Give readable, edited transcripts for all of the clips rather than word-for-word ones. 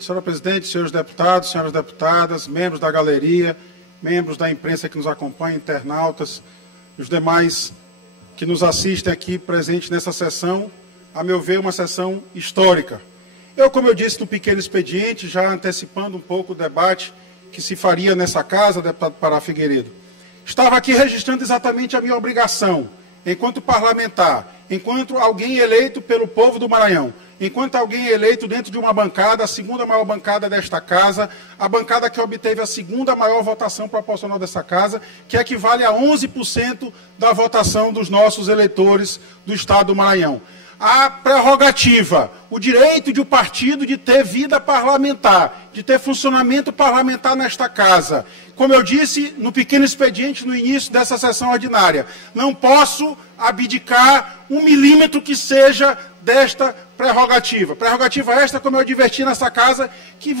Senhora presidente, senhores deputados, senhoras deputadas, membros da galeria, membros da imprensa que nos acompanha, internautas, os demais que nos assistem aqui presentes nessa sessão, a meu ver, uma sessão histórica. Como eu disse no pequeno expediente, já antecipando um pouco o debate que se faria nessa casa, deputado Pará Figueiredo, estava aqui registrando exatamente a minha obrigação, enquanto parlamentar, enquanto alguém eleito pelo povo do Maranhão, enquanto alguém eleito dentro de uma bancada, a segunda maior bancada desta casa, a bancada que obteve a segunda maior votação proporcional dessa casa, que equivale a 11% da votação dos nossos eleitores do Estado do Maranhão. A prerrogativa, o direito de o partido de ter vida parlamentar, de ter funcionamento parlamentar nesta casa. Como eu disse no pequeno expediente no início dessa sessão ordinária, não posso abdicar 1 milímetro que seja desta prerrogativa. Prerrogativa esta, como eu adverti nessa casa, que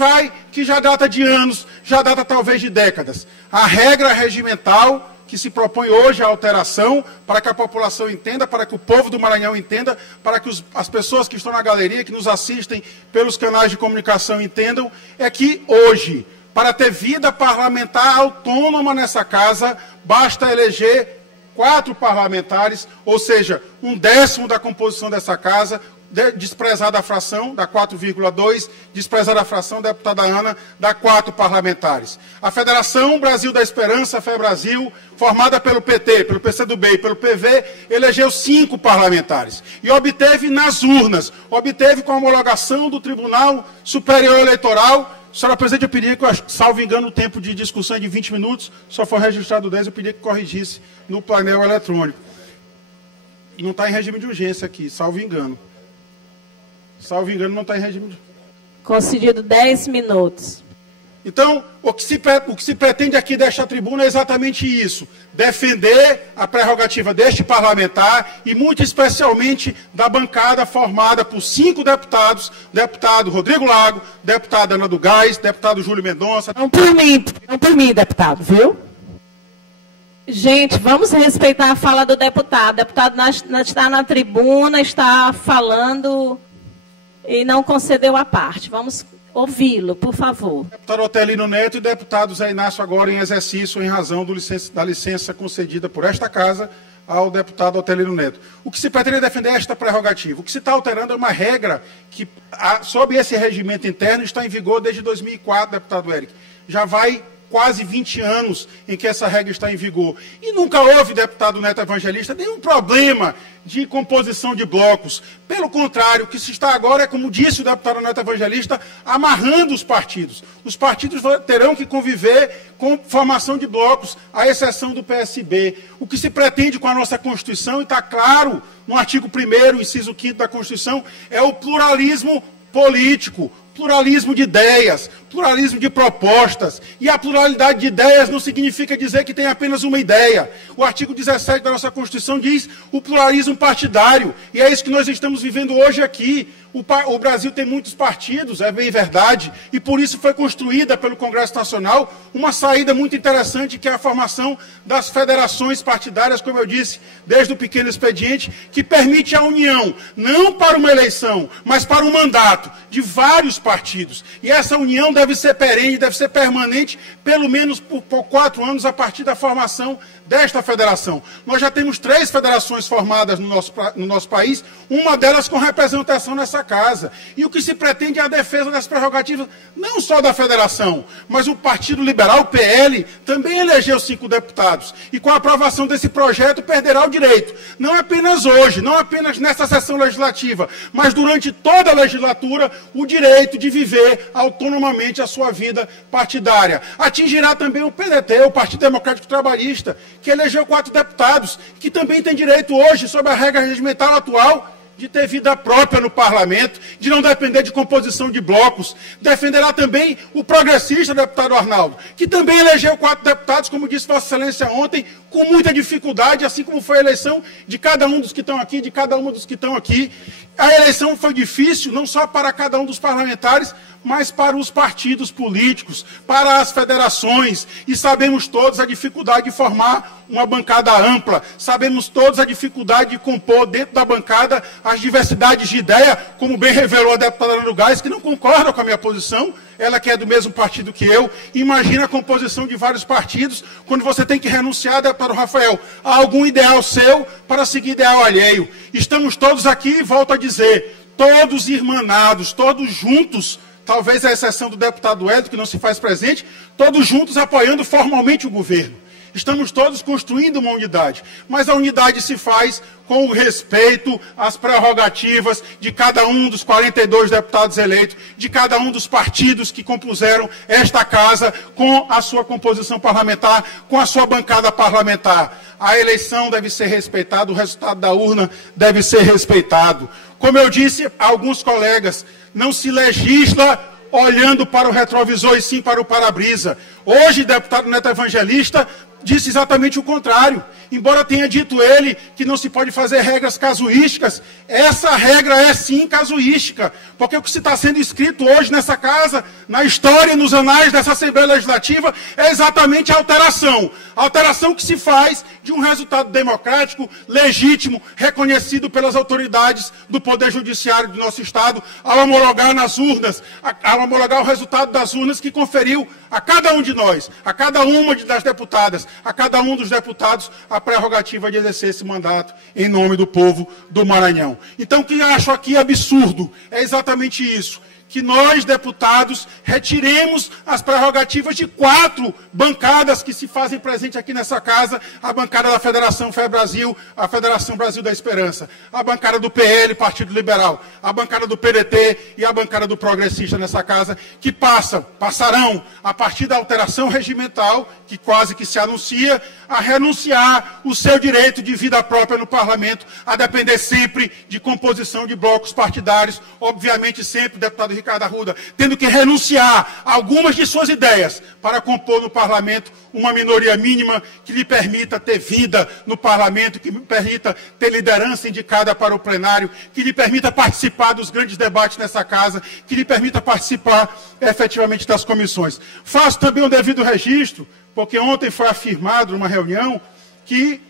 já data de anos, já data talvez de décadas. A regra regimental que se propõe hoje a alteração, para que a população entenda, para que o povo do Maranhão entenda, para que as pessoas que estão na galeria, que nos assistem pelos canais de comunicação entendam, é que hoje, para ter vida parlamentar autônoma nessa casa, basta eleger 4 parlamentares, ou seja, 1/10 da composição dessa casa, desprezada a fração, dá 4,2, desprezada a fração, deputada Ana, dá 4 parlamentares. A Federação Brasil da Esperança, FEBrasil, formada pelo PT, pelo PCdoB e pelo PV, elegeu 5 parlamentares. E obteve nas urnas, obteve com a homologação do Tribunal Superior Eleitoral. Senhora presidente, eu pedi que, salvo engano, o tempo de discussão é de 20 minutos, só foi registrado 10, eu pedi que corrigisse no painel eletrônico. Não está em regime de urgência aqui, salvo engano. Salvo engano, não está em regime de... Concedido 10 minutos. Então, o que se pretende aqui desta tribuna é exatamente isso. Defender a prerrogativa deste parlamentar e, muito especialmente, da bancada formada por 5 deputados, deputado Rodrigo Lago, deputada Ana do Gás, deputado Júlio Mendonça... Não por mim, deputado, viu? Gente, vamos respeitar a fala do deputado. O deputado está na tribuna, está falando... e não concedeu a parte. Vamos ouvi-lo, por favor. Deputado Otelino Neto e deputado Zé Inácio agora em exercício em razão da licença concedida por esta casa ao deputado Otelino Neto. O que se pretende é defender esta prerrogativa. O que se está alterando é uma regra que, sob esse regimento interno, está em vigor desde 2004, deputado Éric. Já vai quase 20 anos em que essa regra está em vigor. E nunca houve, deputado Neto Evangelista, nenhum problema de composição de blocos. Pelo contrário, o que se está agora é, como disse o deputado Neto Evangelista, amarrando os partidos. Os partidos terão que conviver com formação de blocos, à exceção do PSB. O que se pretende com a nossa Constituição, e está claro no artigo 1º, inciso 5º da Constituição, é o pluralismo político, pluralismo de ideias, pluralismo de propostas. E a pluralidade de ideias não significa dizer que tem apenas uma ideia. O artigo 17 da nossa Constituição diz o pluralismo partidário. E é isso que nós estamos vivendo hoje aqui. O Brasil tem muitos partidos, é bem verdade, e por isso foi construída pelo Congresso Nacional uma saída muito interessante, que é a formação das federações partidárias, como eu disse, desde o pequeno expediente, que permite a união, não para uma eleição, mas para um mandato de vários partidos. E essa união deve ser perene, deve ser permanente, pelo menos por 4 anos, a partir da formação desta federação. Nós já temos 3 federações formadas no nosso país, uma delas com representação nessa casa. E o que se pretende é a defesa das prerrogativas, não só da federação, mas o Partido Liberal, o PL, também elegeu 5 deputados. E com a aprovação desse projeto, perderá o direito. Não apenas hoje, não apenas nessa sessão legislativa, mas durante toda a legislatura, o direito de viver autonomamente a sua vida partidária. Atingirá também o PDT, o Partido Democrático Trabalhista, que elegeu 4 deputados, que também tem direito hoje, sob a regra regimental atual, de ter vida própria no parlamento, de não depender de composição de blocos. Defenderá também o progressista, deputado Arnaldo, que também elegeu 4 deputados, como disse Vossa Excelência ontem, com muita dificuldade, assim como foi a eleição de cada um dos que estão aqui, de cada uma dos que estão aqui. A eleição foi difícil não só para cada um dos parlamentares, mas para os partidos políticos, para as federações. E sabemos todos a dificuldade de formar uma bancada ampla. Sabemos todos a dificuldade de compor dentro da bancada as diversidades de ideia, como bem revelou a deputada Ana Gás, que não concorda com a minha posição, ela que é do mesmo partido que eu. Imagina a composição de vários partidos, quando você tem que renunciar, deputado Rafael, a algum ideal seu para seguir ideal alheio. Estamos todos aqui, volto a dizer, todos irmanados, todos juntos, talvez a exceção do deputado Hélio, que não se faz presente, todos juntos apoiando formalmente o governo. Estamos todos construindo uma unidade, mas a unidade se faz com o respeito às prerrogativas de cada um dos 42 deputados eleitos, de cada um dos partidos que compuseram esta casa com a sua composição parlamentar, com a sua bancada parlamentar. A eleição deve ser respeitada, o resultado da urna deve ser respeitado. Como eu disse a alguns colegas, não se legisla olhando para o retrovisor e sim para o para-brisa. Hoje, o deputado Neto Evangelista disse exatamente o contrário. Embora tenha dito ele que não se pode fazer regras casuísticas, essa regra é sim casuística, porque o que está sendo escrito hoje nessa casa, na história e nos anais dessa Assembleia Legislativa, é exatamente a alteração. A alteração que se faz de um resultado democrático, legítimo, reconhecido pelas autoridades do Poder Judiciário do nosso Estado, ao homologar nas urnas, ao homologar o resultado das urnas que conferiu a cada um de nós, a cada uma das deputadas, a cada um dos deputados, a prerrogativa de exercer esse mandato em nome do povo do Maranhão. Então, o que eu acho aqui absurdo é exatamente isso, que nós, deputados, retiremos as prerrogativas de 4 bancadas que se fazem presente aqui nessa casa, a bancada da Federação Fé Brasil, a Federação Brasil da Esperança, a bancada do PL, Partido Liberal, a bancada do PDT e a bancada do Progressista nessa casa, que passarão, a partir da alteração regimental, que quase que se anuncia, a renunciar o seu direito de vida própria no parlamento, a depender sempre de composição de blocos partidários, obviamente sempre, deputado Ricardo Arruda, tendo que renunciar a algumas de suas ideias para compor no parlamento uma minoria mínima que lhe permita ter vida no parlamento, que lhe permita ter liderança indicada para o plenário, que lhe permita participar dos grandes debates nessa casa, que lhe permita participar efetivamente das comissões. Faço também um devido registro, porque ontem foi afirmado numa reunião que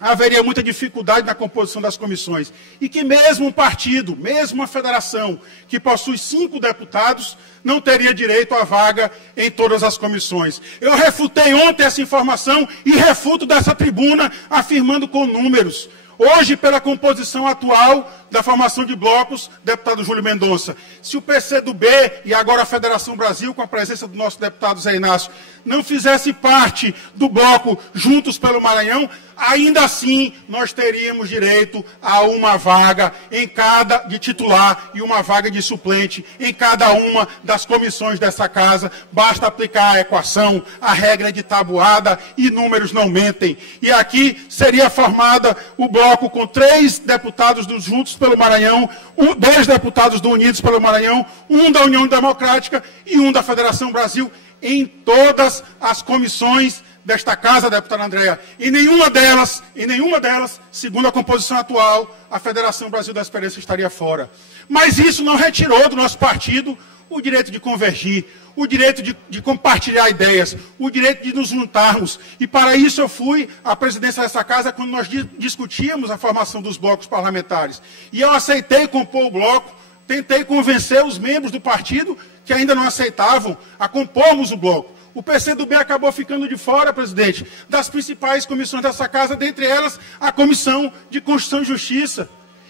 haveria muita dificuldade na composição das comissões. E que mesmo um partido, mesmo uma federação, que possui 5 deputados, não teria direito à vaga em todas as comissões. Eu refutei ontem essa informação e refuto dessa tribuna, afirmando com números. Hoje, pela composição atual da formação de blocos, deputado Júlio Mendonça, se o PCdoB e agora a Federação Brasil, com a presença do nosso deputado Zé Inácio, não fizesse parte do bloco Juntos pelo Maranhão, ainda assim nós teríamos direito a uma vaga em cada de titular e uma vaga de suplente em cada uma das comissões dessa casa. Basta aplicar a equação, a regra de tabuada e números não mentem. E aqui seria formada o bloco com 3 deputados dos Juntos pelo Maranhão, 2 deputados do Unidos pelo Maranhão, 1 da União Democrática e 1 da Federação Brasil, em todas as comissões desta casa, deputada Andréa. Em nenhuma delas, segundo a composição atual, a Federação Brasil da Esperança estaria fora. Mas isso não retirou do nosso partido o direito de convergir, o direito de compartilhar ideias, o direito de nos juntarmos. E para isso eu fui à presidência dessa casa quando nós discutíamos a formação dos blocos parlamentares. E eu aceitei compor o bloco, tentei convencer os membros do partido que ainda não aceitavam a compormos o bloco. O PCdoB acabou ficando de fora, presidente, das principais comissões dessa casa, dentre elas a Comissão de Constituição e Justiça.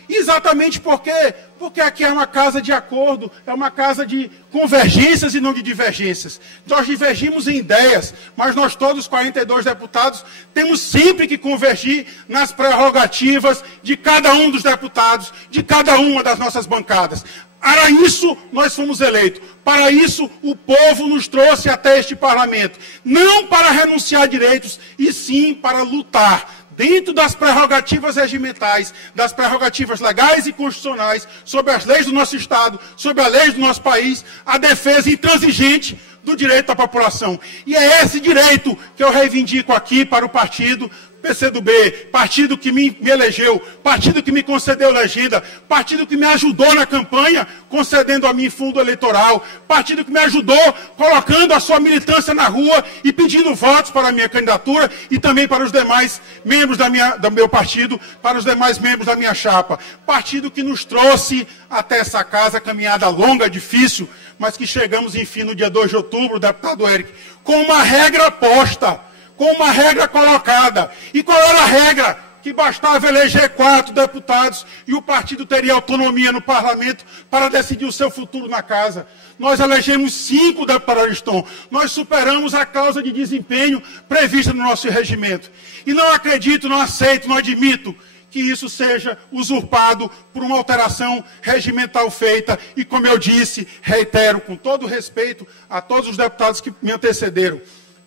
Exatamente por quê? Porque aqui é uma casa de acordo, é uma casa de convergências e não de divergências. Nós divergimos em ideias, mas nós todos, 42 deputados, temos sempre que convergir nas prerrogativas de cada um dos deputados, de cada uma das nossas bancadas. Para isso nós fomos eleitos, para isso o povo nos trouxe até este parlamento. Não para renunciar a direitos, e sim para lutar dentro das prerrogativas regimentais, das prerrogativas legais e constitucionais, sobre as leis do nosso Estado, sobre as leis do nosso país, a defesa intransigente do direito da população. E é esse direito que eu reivindico aqui para o partido, PCdoB, partido que me elegeu, partido que me concedeu legenda, partido que me ajudou na campanha, concedendo a mim fundo eleitoral, partido que me ajudou colocando a sua militância na rua e pedindo votos para a minha candidatura e também para os demais membros do meu partido, para os demais membros da minha chapa. Partido que nos trouxe até essa casa, caminhada longa, difícil, mas que chegamos, enfim, no dia 2 de outubro, deputado Éric, com uma regra posta, com uma regra colocada. E qual era a regra? Que bastava eleger 4 deputados e o partido teria autonomia no parlamento para decidir o seu futuro na casa. Nós elegemos 5 deputados, Ariston. Nós superamos a causa de desempenho prevista no nosso regimento. E não acredito, não aceito, não admito que isso seja usurpado por uma alteração regimental feita. E como eu disse, reitero, com todo respeito a todos os deputados que me antecederam,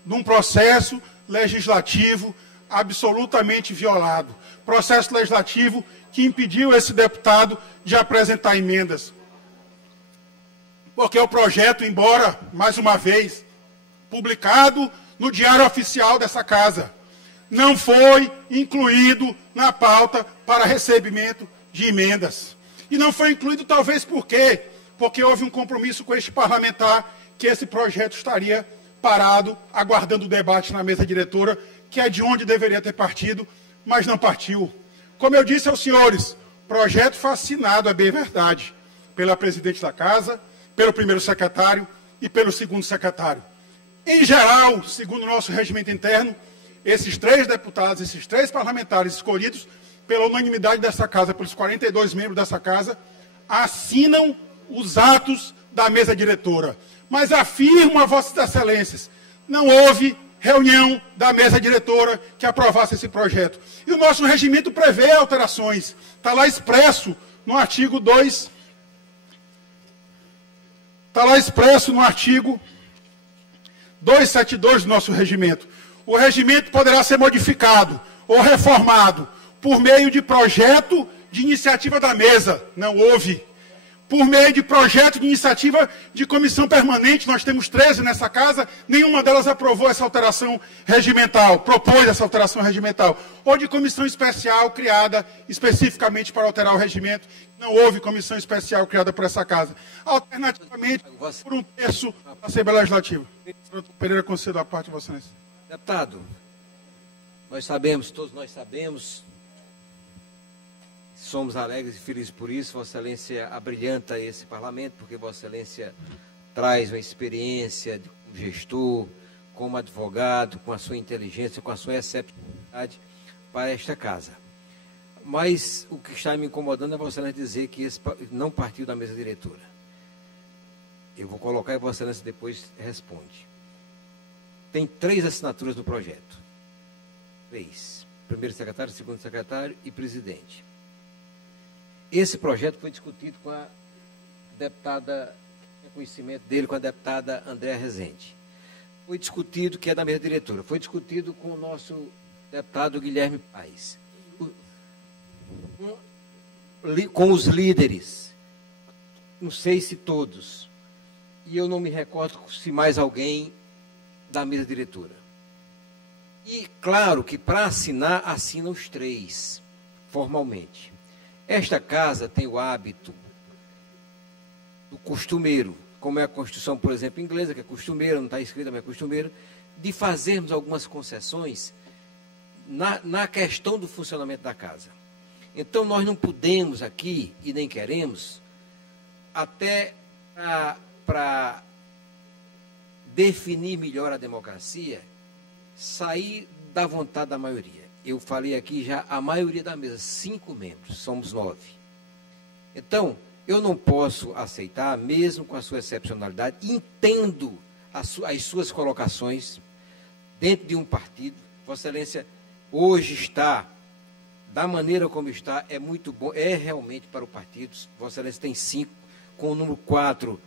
num processo legislativo absolutamente violado. Processo legislativo que impediu esse deputado de apresentar emendas. Porque o projeto, embora, mais uma vez, publicado no Diário Oficial dessa casa, não foi incluído na pauta para recebimento de emendas. E não foi incluído talvez por quê? Porque houve um compromisso com este parlamentar que esse projeto estaria parado, aguardando o debate na mesa diretora, que é de onde deveria ter partido, mas não partiu. Como eu disse aos senhores, o projeto foi assinado, é bem verdade, pela presidente da casa, pelo primeiro secretário e pelo segundo secretário. Em geral, segundo o nosso regimento interno, esses 3 deputados, esses 3 parlamentares escolhidos pela unanimidade dessa casa, pelos 42 membros dessa casa, assinam os atos da mesa diretora. Mas afirmo a vossas excelências, não houve reunião da mesa diretora que aprovasse esse projeto. E o nosso regimento prevê alterações. Está lá expresso no artigo 2. Está lá expresso no artigo 272 do nosso regimento. O regimento poderá ser modificado ou reformado por meio de projeto de iniciativa da mesa. Não houve. Por meio de projeto de iniciativa de comissão permanente, nós temos 13 nessa casa, nenhuma delas aprovou essa alteração regimental, propôs essa alteração regimental, ou de comissão especial criada especificamente para alterar o regimento, não houve comissão especial criada por essa casa. Alternativamente, por 1/3 da Assembleia Legislativa. Pereira, concedo a parte de Vossa Excelência. Deputado, nós sabemos, todos nós sabemos, somos alegres e felizes por isso. Vossa Excelência abrilhanta esse parlamento, porque Vossa Excelência traz uma experiência de gestor, como advogado, com a sua inteligência, com a sua excepcionalidade para esta casa. Mas o que está me incomodando é Vossa Excelência dizer que esse não partiu da mesa diretora. Eu vou colocar e Vossa Excelência depois responde. Tem 3 assinaturas do projeto. 3. Primeiro secretário, segundo secretário e presidente. Esse projeto foi discutido com a deputada, conhecimento dele, com a deputada Andréa Rezende. Foi discutido, que é da mesa diretora, foi discutido com o nosso deputado Guilherme Paes. Com os líderes, não sei se todos, e eu não me recordo se mais alguém da mesa diretora. E, claro, que para assinar, assinam os 3, formalmente. Esta casa tem o hábito do costumeiro, como é a Constituição, por exemplo, inglesa, que é costumeira, não está escrita, mas é costumeira, de fazermos algumas concessões na questão do funcionamento da casa. Então, nós não podemos aqui, e nem queremos, até para definir melhor a democracia, sair da vontade da maioria. Eu falei aqui já a maioria da mesa, 5 membros, somos 9. Então, eu não posso aceitar, mesmo com a sua excepcionalidade, entendo as suas colocações dentro de um partido. Vossa Excelência hoje está, da maneira como está, é muito bom, é realmente para o partido. Vossa Excelência tem 5, com o número 4,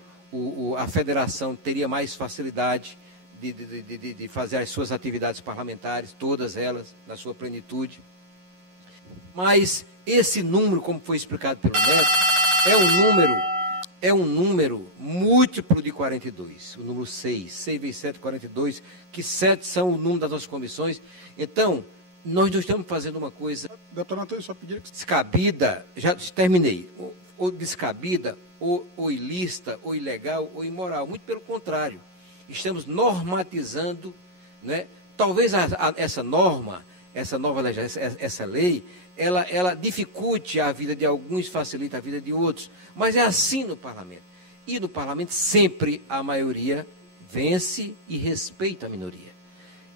a federação teria mais facilidade de fazer as suas atividades parlamentares, todas elas, na sua plenitude. Mas esse número, como foi explicado pelo Neto, é um número múltiplo de 42, o número 6 vezes 7, 42, que 7 são o número das nossas comissões. Então, Nós não estamos fazendo uma coisa Deputado Antônio, só pedir que... descabida, já terminei, ou descabida, ou ilícita, ou ilegal, ou imoral. Muito pelo contrário. Estamos normatizando, né? Talvez essa norma, essa nova essa lei, ela dificulte a vida de alguns, facilita a vida de outros. Mas é assim no parlamento. E no parlamento sempre a maioria vence e respeita a minoria.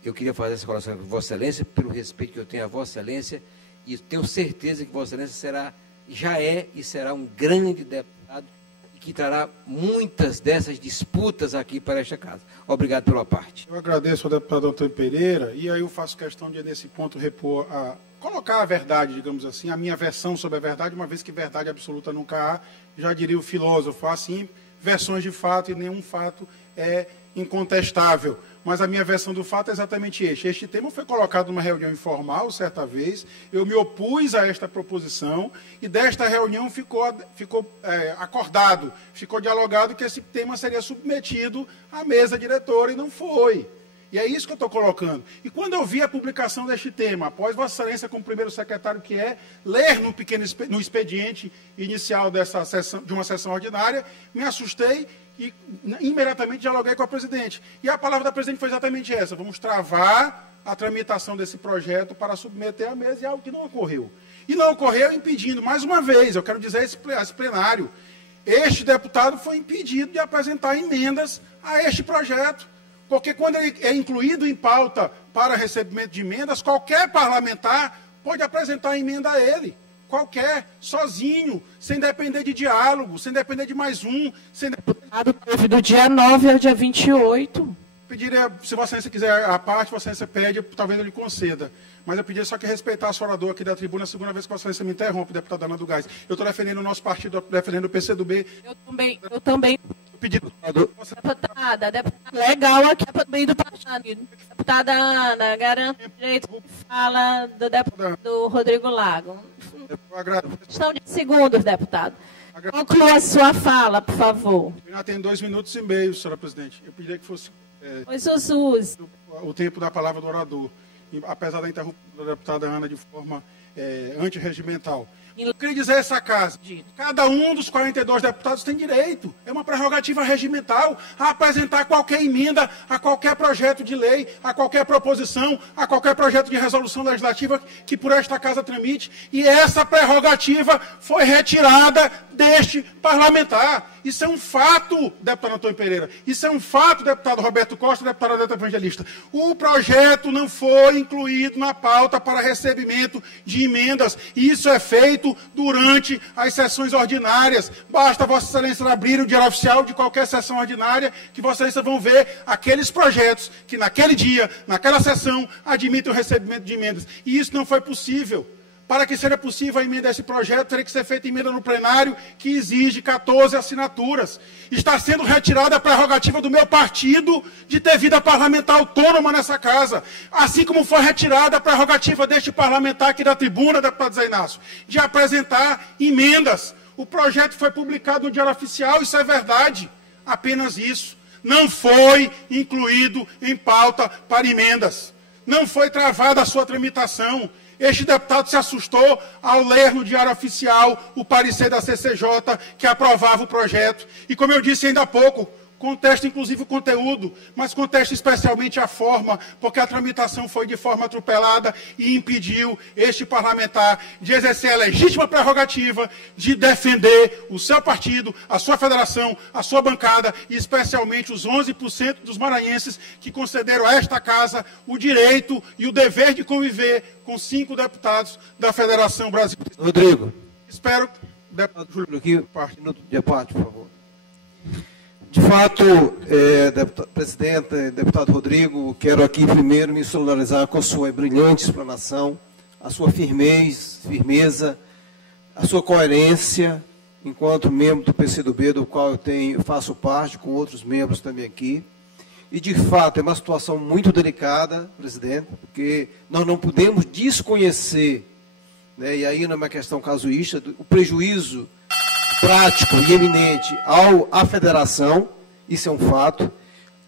Eu queria fazer essa colocação com Vossa Excelência, pelo respeito que eu tenho a Vossa Excelência, e tenho certeza que Vossa Excelência já é e será um grande deputado, e que trará muitas dessas disputas aqui para esta casa. Obrigado pela parte. Eu agradeço ao deputado Antônio Pereira, e aí eu faço questão de, nesse ponto, colocar a verdade, digamos assim, a minha versão sobre a verdade, uma vez que verdade absoluta nunca há, já diria o filósofo, assim, versões de fato, e nenhum fato é incontestável. Mas a minha versão do fato é exatamente este. Este tema foi colocado numa reunião informal, certa vez, eu me opus a esta proposição, e desta reunião ficou acordado, ficou dialogado que esse tema seria submetido à mesa diretora, e não foi. E é isso que eu estou colocando. E quando eu vi a publicação deste tema, após Vossa Excelência, como primeiro secretário que é, ler no expediente inicial de uma sessão ordinária, me assustei e imediatamente dialoguei com a presidente. E a palavra da presidente foi exatamente essa: vamos travar a tramitação desse projeto para submeter à mesa, e algo que não ocorreu. E não ocorreu impedindo, mais uma vez, eu quero dizer a esse plenário, este deputado foi impedido de apresentar emendas a este projeto. Porque quando ele é incluído em pauta para recebimento de emendas, qualquer parlamentar pode apresentar emenda a ele. Qualquer, sozinho, sem depender de diálogo, sem depender de mais um. Teve do dia 9 ao dia 28. Pediria, se Vossa Excelência quiser a parte, Vossa Excelência pede, talvez ele conceda. Mas eu pediria só que respeitasse o orador aqui da tribuna, a segunda vez que Vossa Excelência me interrompe, deputada Ana do Gás. Eu estou defendendo o nosso partido, defendendo o PCdoB. Eu também. Pedido. Deputada, legal aqui também do partido. Deputada Ana, garante o direito de fala do deputado Rodrigo Lago. Questão de segundos, deputado. Conclua a sua fala, por favor. Já tem 2 minutos e meio, senhora presidente. Eu pediria que fosse o tempo da palavra do orador, apesar da interrupção da deputada Ana de forma antirregimental. Eu queria dizer a essa casa, cada um dos 42 deputados tem direito, é uma prerrogativa regimental, a apresentar qualquer emenda a qualquer projeto de lei, a qualquer proposição, a qualquer projeto de resolução legislativa que por esta casa tramite, e essa prerrogativa foi retirada deste parlamentar. Isso é um fato, deputado Antônio Pereira, isso é um fato, deputado Roberto Costa, deputado Adeta Evangelista. O projeto não foi incluído na pauta para recebimento de emendas, e isso é feito durante as sessões ordinárias. Basta Vossa Excelência abrir o Diário Oficial de qualquer sessão ordinária, que Vossa Excelência vão ver aqueles projetos que naquele dia, naquela sessão, admitem o recebimento de emendas. E isso não foi possível. Para que seja possível a emenda a esse projeto, teria que ser feita emenda no plenário, que exige 14 assinaturas. Está sendo retirada a prerrogativa do meu partido de ter vida parlamentar autônoma nessa casa. Assim como foi retirada a prerrogativa deste parlamentar aqui da tribuna, deputado Zé Inácio, de apresentar emendas. O projeto foi publicado no Diário Oficial, isso é verdade. Apenas isso. Não foi incluído em pauta para emendas. Não foi travada a sua tramitação. Este deputado se assustou ao ler no Diário Oficial o parecer da CCJ que aprovava o projeto. E como eu disse ainda há pouco, contesta inclusive o conteúdo, mas contesta especialmente a forma, porque a tramitação foi de forma atropelada e impediu este parlamentar de exercer a legítima prerrogativa de defender o seu partido, a sua federação, a sua bancada e especialmente os 11% dos maranhenses que concederam a esta casa o direito e o dever de conviver com 5 deputados da Federação Brasileira. Rodrigo. Espero, deputado Júlio, minuto de parte, por favor. De fato, presidente, deputado Rodrigo, quero aqui primeiro me solidarizar com a sua brilhante explanação, a sua firmeza, a sua coerência, enquanto membro do PCdoB, do qual eu faço parte, com outros membros também aqui. E, de fato, é uma situação muito delicada, presidente, porque nós não podemos desconhecer, né, e aí não é uma questão casuísta, o prejuízo prático e eminente à federação, isso é um fato.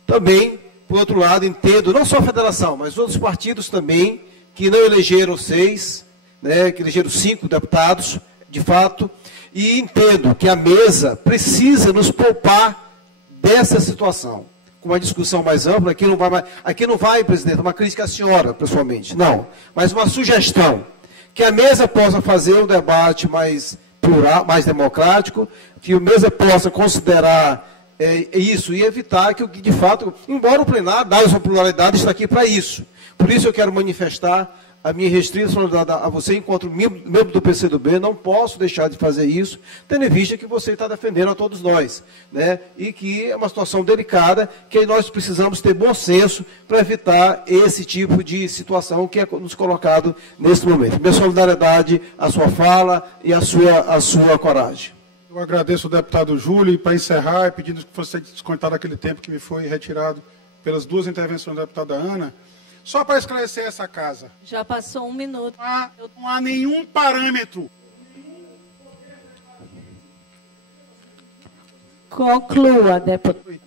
Também, por outro lado, entendo, não só a federação, mas outros partidos também que não elegeram 6, né, que elegeram 5 deputados, de fato, e entendo que a mesa precisa nos poupar dessa situação. Com uma discussão mais ampla, aqui não vai, presidente, uma crítica à senhora, pessoalmente, não, mas uma sugestão, que a mesa possa fazer um debate mais plural, mais democrático, que a mesa possa considerar isso e evitar que, de fato, embora o plenário, dada a sua pluralidade, está aqui para isso. Por isso eu quero manifestar a minha restrita solidariedade a você, enquanto membro do PCdoB, não posso deixar de fazer isso, tendo em vista que você está defendendo a todos nós, né? E que é uma situação delicada, que nós precisamos ter bom senso para evitar esse tipo de situação que é nos colocado nesse momento. Minha solidariedade à sua fala e à sua coragem. Eu agradeço ao deputado Júlio, e para encerrar, pedindo que fosse descontado aquele tempo que me foi retirado pelas 2 intervenções da deputada Ana, só para esclarecer essa casa. Já passou 1 minuto. Não há nenhum parâmetro. Conclua, deputado.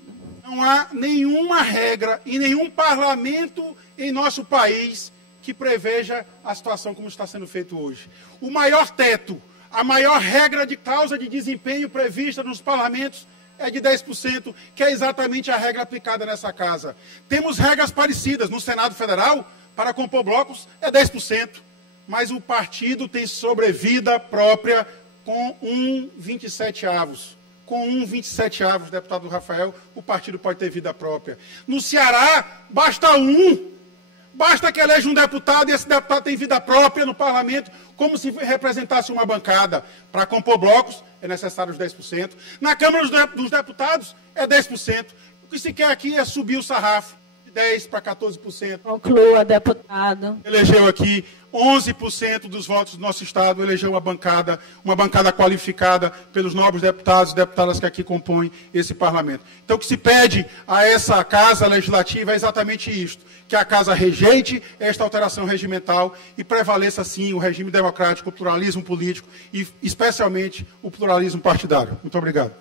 Não há nenhuma regra e nenhum parlamento em nosso país que preveja a situação como está sendo feito hoje. O maior teto, a maior regra de causa de desempenho prevista nos parlamentos é de 10%, que é exatamente a regra aplicada nessa casa. Temos regras parecidas no Senado Federal, para compor blocos é 10%, mas o partido tem sobrevida própria com 1,27. Com 1,27, deputado Rafael, o partido pode ter vida própria. No Ceará, basta basta que eleja um deputado e esse deputado tem vida própria no parlamento, como se representasse uma bancada. Para compor blocos, é necessário os 10%. Na Câmara dos Deputados, é 10%. O que se quer aqui é subir o sarrafo, de 10% para 14%. Conclua, deputado. Elegeu aqui 11% dos votos do nosso Estado, elegeu uma bancada qualificada pelos nobres deputados e deputadas que aqui compõem esse parlamento. Então, o que se pede a essa Casa Legislativa é exatamente isto, que a Casa rejeite esta alteração regimental e prevaleça, sim, o regime democrático, o pluralismo político e, especialmente, o pluralismo partidário. Muito obrigado.